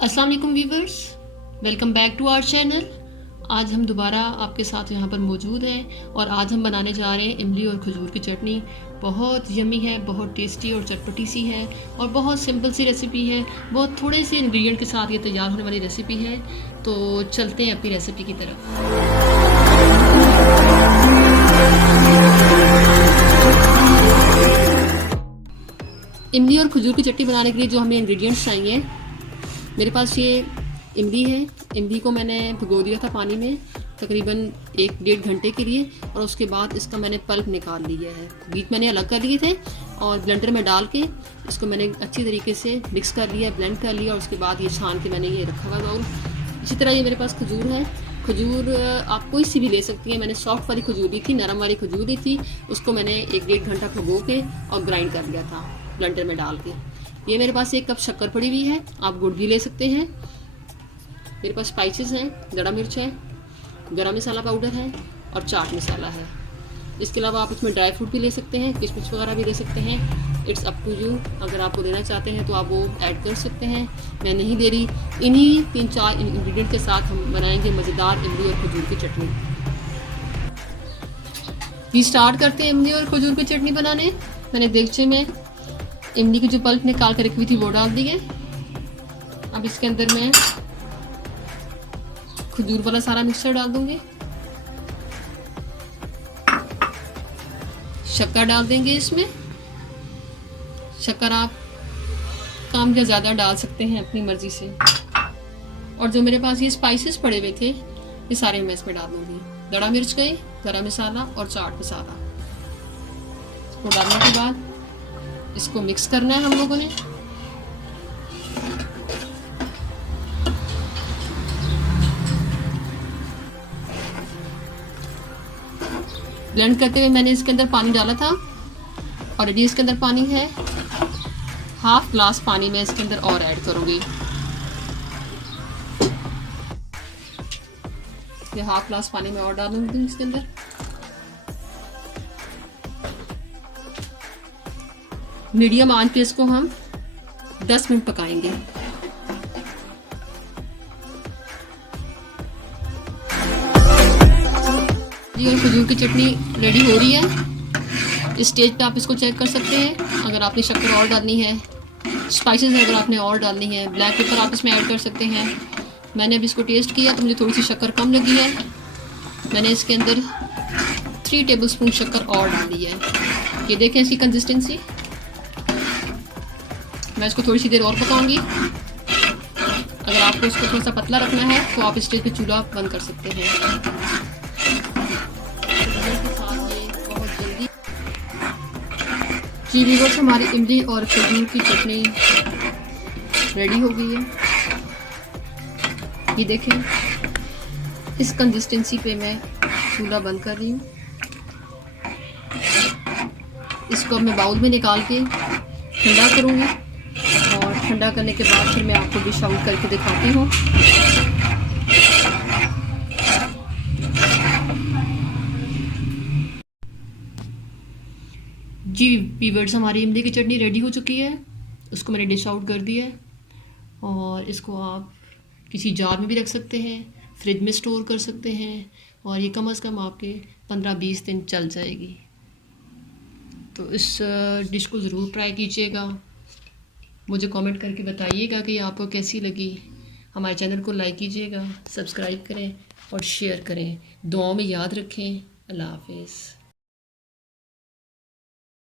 अस्सलाम वालेकुम viewers, welcome back to our channel. आज हम दोबारा आपके साथ यहाँ पर मौजूद हैं और आज हम बनाने जा रहे हैं इमली और खजूर की चटनी। बहुत यमी है, बहुत टेस्टी और चटपटी सी है और बहुत सिंपल सी रेसिपी है। बहुत थोड़े से इंग्रेडिएंट के साथ ये तैयार होने वाली रेसिपी है। तो चलते हैं अपनी रेसिपी की तरफ। इमली और खजूर की चटनी बनाने के लिए जो हमें इंग्रेडिएंट्स चाहिए, मेरे पास ये इमली है। इमली को मैंने भिगो दिया था पानी में तकरीबन 1-1.5 घंटे के लिए और उसके बाद इसका मैंने पल्प निकाल लिया है। बीज मैंने अलग कर लिए थे और ब्लेंडर में डाल के इसको मैंने अच्छी तरीके से मिक्स कर लिया, ब्लेंड कर लिया और उसके बाद ये छान के मैंने ये रखा हुआ बाउल। इसी तरह ये मेरे पास खजूर है। खजूर आप कोई सी भी ले सकती हैं। मैंने सॉफ्ट वाली खजूर ली थी, नरम वाली खजूर ली थी। उसको मैंने 1-1.5 घंटा भिगो के और ग्राइंड कर लिया था ब्लेंडर में डाल के। ये मेरे पास 1 कप शक्कर पड़ी हुई है, आप गुड़ भी ले सकते हैं। मेरे पास स्पाइसेस हैं, दड़ा मिर्च है, गरम मसाला पाउडर है और चाट मसाला है। इसके अलावा आप इसमें ड्राई फ्रूट भी ले सकते हैं, किशमिश वगैरह भी ले सकते हैं। इट्स अप टू यू, अगर आपको देना चाहते हैं तो आप वो ऐड कर सकते हैं। मैं नहीं दे रही। इन्हीं 3-4 इंग्रेडिएंट के साथ हम बनाएंगे मज़ेदार इमली और खजूर की चटनी। ये स्टार्ट करते हैं इमली और खजूर की चटनी बनाने। मैंने देगचे में इमली की जो पल्प निकाल कर रखी हुई थी वो डाल दी है। अब इसके अंदर मैं खजूर वाला सारा मिक्सचर डाल दूंगी। शक्कर डाल देंगे इसमें। शक्कर आप कम या ज़्यादा डाल सकते हैं अपनी मर्जी से। और जो मेरे पास ये स्पाइसेस पड़े हुए थे ये सारे मैं इसमें डाल दूंगी। दड़ा मिर्च गई, गरम मसाला और चाट मसाला। इसको डालने के बाद इसको मिक्स करना है हम लोगों ने। ब्लेंड करते हुए मैंने इसके अंदर पानी डाला था। ऑलरेडी इसके अंदर पानी है। हाफ ग्लास पानी मैं इसके अंदर और ऐड करूंगी। ये हाफ ग्लास पानी मैं और डालूंगी इसके अंदर। मीडियम आंच पे इसको हम 10 मिनट पकाएंगे। और खजूर की चटनी रेडी हो रही है। इस स्टेज पे आप इसको चेक कर सकते हैं। अगर आपने शक्कर और डालनी है, स्पाइसेस अगर आपने और डालनी है, ब्लैक पेपर आप इसमें ऐड कर सकते हैं। मैंने अब इसको टेस्ट किया तो मुझे थोड़ी सी शक्कर कम लगी है। मैंने इसके अंदर 3 टेबलस्पून शक्कर और डाली है। ये देखें इसकी कंसिस्टेंसी। मैं इसको थोड़ी सी देर और पकाऊंगी। अगर आपको इसको थोड़ा सा पतला रखना है तो आप इस स्टेज पे चूल्हा बंद कर सकते हैं। जी व्यूअर्स, हमारी इमली और खजूर की चटनी रेडी हो गई है। ये देखें, इस कंसिस्टेंसी पे मैं चूल्हा बंद कर रही हूँ। इसको अब मैं बाउल में निकाल के ठंडा करूँगी और ठंडा करने के बाद फिर मैं आपको डिश आउट करके दिखाती हूँ। जी व्यूअर्स, हमारी इमली की चटनी रेडी हो चुकी है। उसको मैंने डिश आउट कर दिया है और इसको आप किसी जार में भी रख सकते हैं, फ्रिज में स्टोर कर सकते हैं और ये कम से कम आपके 15-20 दिन चल जाएगी। तो इस डिश को ज़रूर ट्राई कीजिएगा। मुझे कमेंट करके बताइएगा कि आपको कैसी लगी। हमारे चैनल को लाइक कीजिएगा, सब्सक्राइब करें और शेयर करें। दुआओं में याद रखें। अल्लाह हाफिज़।